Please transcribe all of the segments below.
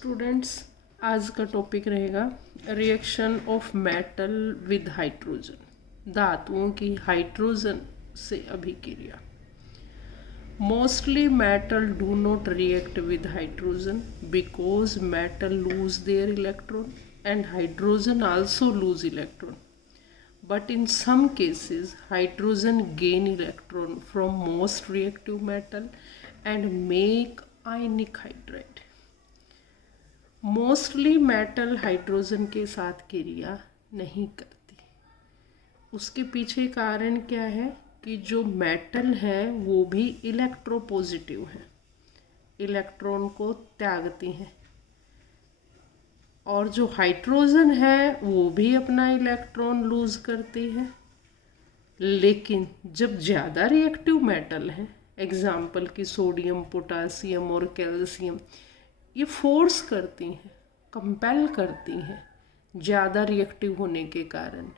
Students, आज का topic रहेगा reaction of metal with hydrogen. धातुओं की हाइड्रोजन से अभिक्रिया। Mostly metal do not react with hydrogen because metal lose their electron and hydrogen also loose electron, but in some cases hydrogen gain electron from most reactive metal and make ionic hydride. Mostly metal hydrogen के साथ क्रिया नहीं करती। उसके पीछे कारण क्या है कि जो मेटल है वो भी इलेक्ट्रोपॉजिटिव है, इलेक्ट्रॉन को त्यागती हैं, और जो हाइड्रोजन है वो भी अपना इलेक्ट्रॉन लूज करती है। लेकिन जब ज़्यादा रिएक्टिव मेटल है, एग्जाम्पल की सोडियम, पोटासियम और कैल्शियम, ये फोर्स करती हैं, कंपेल करती हैं ज़्यादा रिएक्टिव होने के कारण।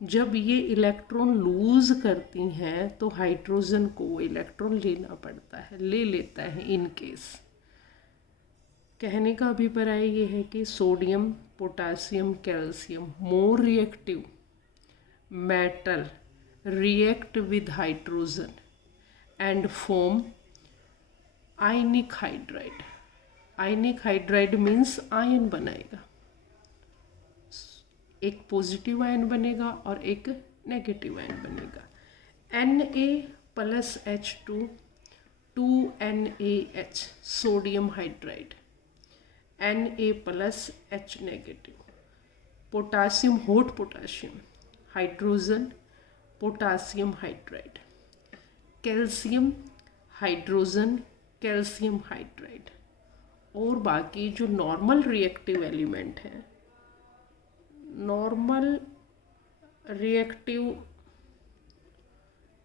जब ये इलेक्ट्रॉन लूज करती हैं तो हाइड्रोजन को इलेक्ट्रॉन लेना पड़ता है, ले लेता है इन केस। कहने का अभिप्राय ये है कि sodium, potassium, calcium more reactive metal react with hydrogen and form ionic hydride. Ionic hydride means ion बनाएगा, एक पॉजिटिव आयन बनेगा और एक नेगेटिव आयन बनेगा। Na+H2 2NaH sodium hydride, Na+H negative, potassium hot potassium, hydrogen potassium hydride, calcium hydrogen calcium hydride. और बाकी जो normal reactive element हैं, नॉर्मल रिएक्टिव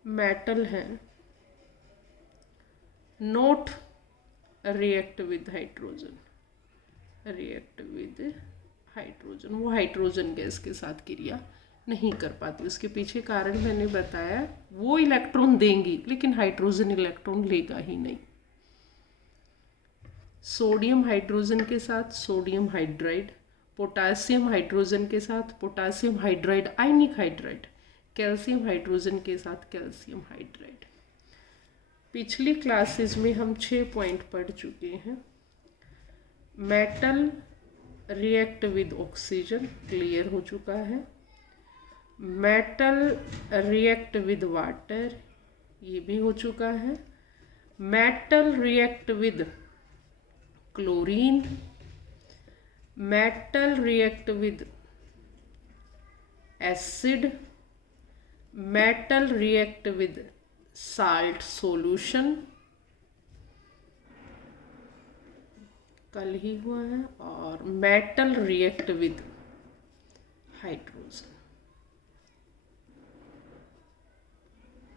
मेटल हैं, not react with hydrogen, react with hydrogen, वो hydrogen gas के साथ क्रिया नहीं कर पाती। उसके पीछे कारण मैंने बताया, वो इलेक्ट्रॉन देंगी लेकिन हाइड्रोजन इलेक्ट्रॉन लेगा ही नहीं। सोडियम हाइड्रोजन के साथ सोडियम हाइड्राइड, पोटासियम हाइड्रोजन के साथ पोटासियम हाइड्राइड आयनिक हाइड्राइड, कैल्शियम हाइड्रोजन के साथ कैल्शियम हाइड्राइड। पिछली क्लासेस में हम 6 पॉइंट पढ़ चुके हैं। Metal react with oxygen clear हो चुका है। मेटल रिएक्ट विद वाटर ये भी हो चुका है। Metal react with chlorine, metal react with acid, metal react with salt solution कल ही हुआ है, और metal react with hydrogen.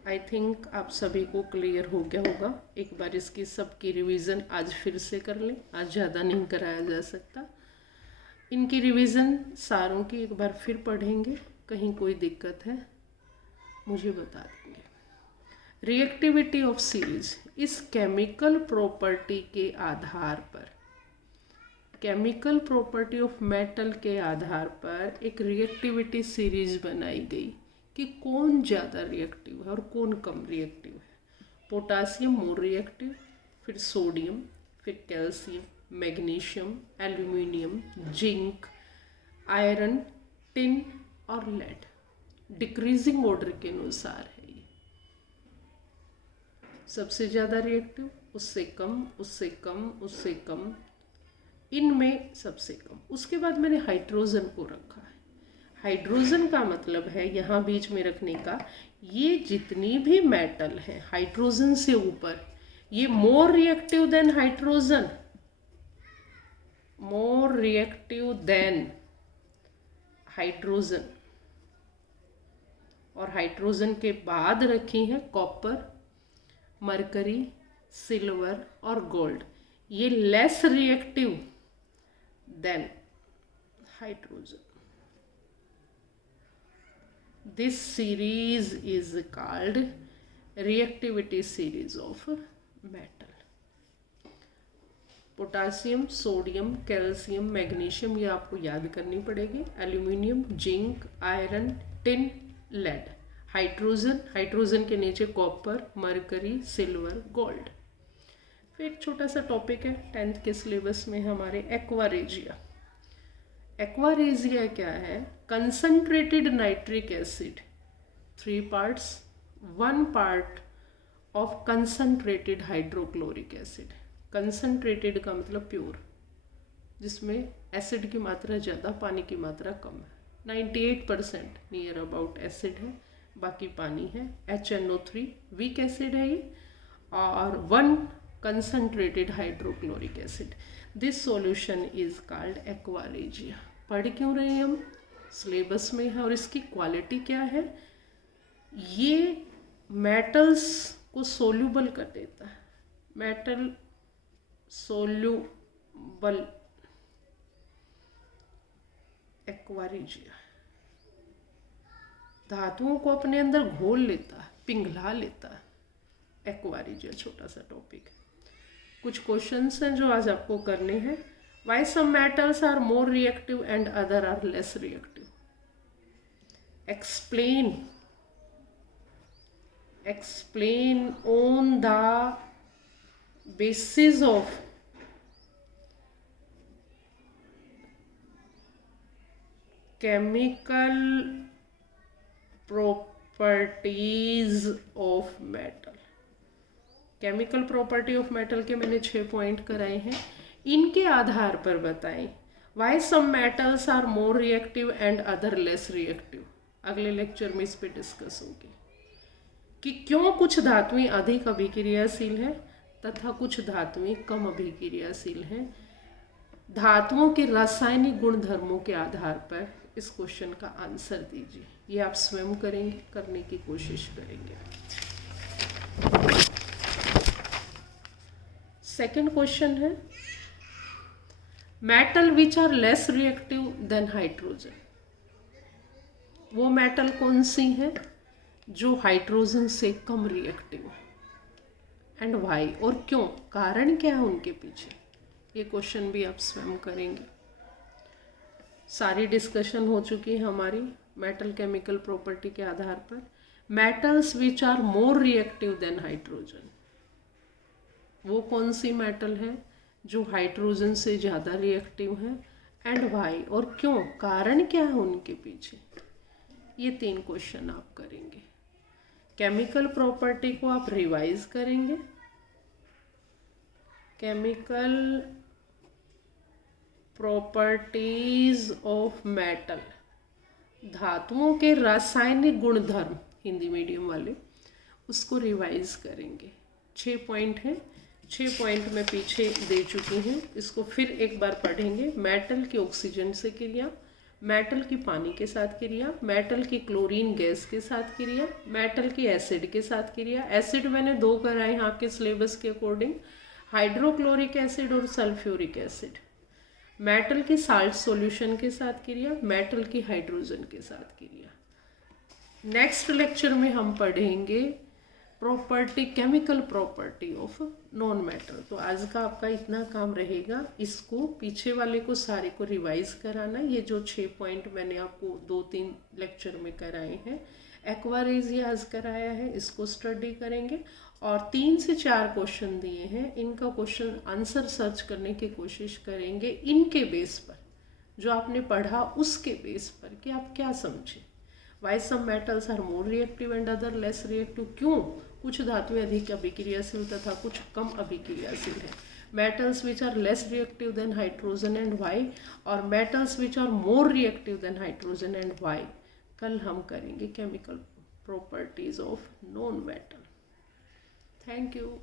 I think आप सभी को क्लियर हो गया होगा। एक बार इसकी सबकी रिवीजन आज फिर से कर लें, आज ज़्यादा नहीं कराया जा सकता। इनकी रिवीजन सारों की एक बार फिर पढ़ेंगे, कहीं कोई दिक्कत है मुझे बता देंगे। रिएक्टिविटी ऑफ सीरीज, इस केमिकल प्रॉपर्टी के आधार पर, केमिकल प्रॉपर्टी ऑफ मेटल के आधार पर एक रिएक्टिविटी सीरीज बनाई गई कि कौन ज़्यादा रिएक्टिव है और कौन कम रिएक्टिव है। पोटासियम मोर रिएक्टिव, फिर सोडियम, फिर calcium, magnesium, aluminium, zinc, iron, tin और लेड। डिक्रीजिंग ऑर्डर के अनुसार है ये, सबसे ज़्यादा रिएक्टिव, उससे कम, उससे कम, उससे कम, इनमें सबसे कम। उसके बाद मैंने हाइड्रोजन को रखा है। हाइड्रोजन का मतलब है यहाँ बीच में रखने का, ये जितनी भी मेटल है हाइड्रोजन से ऊपर, ये more reactive than hydrogen, more reactive than hydrogen. और हाइड्रोजन के बाद रखी हैं कॉपर, मरकरी, सिल्वर और गोल्ड, ये less reactive than hydrogen. This series is called reactivity series of metal. Potassium, sodium, calcium, magnesium, ये आपको याद करनी पड़ेगी। Aluminium, zinc, iron, tin, lead. Hydrogen, hydrogen के नीचे कॉपर, मरकरी, सिल्वर, गोल्ड। फिर एक छोटा सा टॉपिक है 10th के सिलेबस में हमारे, एक्वारेजिया। एक्वारेजिया क्या है? Concentrated nitric acid 3 parts, 1 part of concentrated hydrochloric acid. Concentrated का मतलब प्योर, जिसमें एसिड की मात्रा ज़्यादा, पानी की मात्रा कम है। 98% नियर अबाउट एसिड है, बाकी पानी है। HNO3 वीक एसिड है ये, और 1 concentrated hydrochloric acid. This solution is called aqua regia. पढ़ क्यों रहे हैं हम? सिलेबस में है। और इसकी क्वालिटी क्या है? ये मेटल्स को सोल्यूबल कर देता है। मेटल सोल्यूबल एक्वारेजिया, धातुओं को अपने अंदर घोल लेता है, पिघला लेता है। एक्वारेजिया छोटा सा टॉपिक है। कुछ क्वेश्चंस हैं जो आज आपको करने हैं। Why some metals are more reactive and other are less reactive? explain on the basis of chemical properties of metal। Chemical property of metal के मैंने 6 पॉइंट कराए हैं। इनके आधार पर बताएं why some metals are more reactive and other less reactive. अगले lecture में इस पे डिस्कस होगी कि क्यों कुछ धातुएं अधिक अभिक्रियाशील हैं तथा कुछ धातुएं कम अभिक्रियाशील हैं। धातुओं के रासायनिक गुणधर्मों के आधार पर इस क्वेश्चन का आंसर दीजिए। ये आप स्वयं करेंगे, करने की कोशिश करेंगे। सेकंड क्वेश्चन है, metal which are less reactive than hydrogen. वो मेटल कौन सी हैं जो हाइड्रोजन से कम रिएक्टिव है, एंड वाई, और क्यों, कारण क्या है उनके पीछे। ये क्वेश्चन भी आप स्वयं करेंगे। सारी डिस्कशन हो चुकी है हमारी मेटल केमिकल प्रॉपर्टी के आधार पर। Metals which are more reactive than hydrogen, वो कौन सी मेटल है जो हाइड्रोजन से ज़्यादा रिएक्टिव है, एंड वाई, और क्यों, कारण क्या है उनके पीछे। ये 3 क्वेश्चन आप करेंगे। केमिकल प्रॉपर्टी को आप रिवाइज करेंगे। केमिकल प्रॉपर्टीज ऑफ मेटल, धातुओं के रासायनिक गुणधर्म, हिंदी मीडियम वाले, उसको रिवाइज करेंगे। 6 पॉइंट हैं, 6 पॉइंट मैं पीछे दे चुकी हूँ, इसको फिर एक बार पढ़ेंगे। मेटल की ऑक्सीजन से क्रिया, मेटल की पानी के साथ क्रिया, मेटल की क्लोरीन गैस के साथ क्रिया, मेटल की एसिड के साथ क्रिया। एसिड मैंने 2 कराए हैं आपके सिलेबस के अकॉर्डिंग, हाइड्रोक्लोरिक एसिड और सल्फ्यूरिक एसिड। मेटल की साल्ट सॉल्यूशन के साथ क्रिया, मेटल की हाइड्रोजन के साथ क्रिया। नेक्स्ट लेक्चर में हम पढ़ेंगे property, chemical property of non metal. तो आज का आपका इतना काम रहेगा, इसको पीछे वाले को सारे को रिवाइज कराना। ये जो 6 पॉइंट मैंने आपको 2-3 लेक्चर में कराए हैं, एक्वारेजिया आज कराया है, इसको स्टडी करेंगे। और 3 से 4 क्वेश्चन दिए हैं, इनका क्वेश्चन आंसर सर्च करने की कोशिश करेंगे। इनके बेस पर, जो आपने पढ़ा उसके बेस पर कि आप क्या समझें। Why some metals are more reactive and other less reactive, क्यों कुछ धातुएं अधिक अभिक्रियाशील तथा कुछ कम अभिक्रियाशील है। Metals which are less reactive than hydrogen and Y, और metals which are more reactive than hydrogen and Y. कल हम करेंगे chemical properties of non metal. Thank you.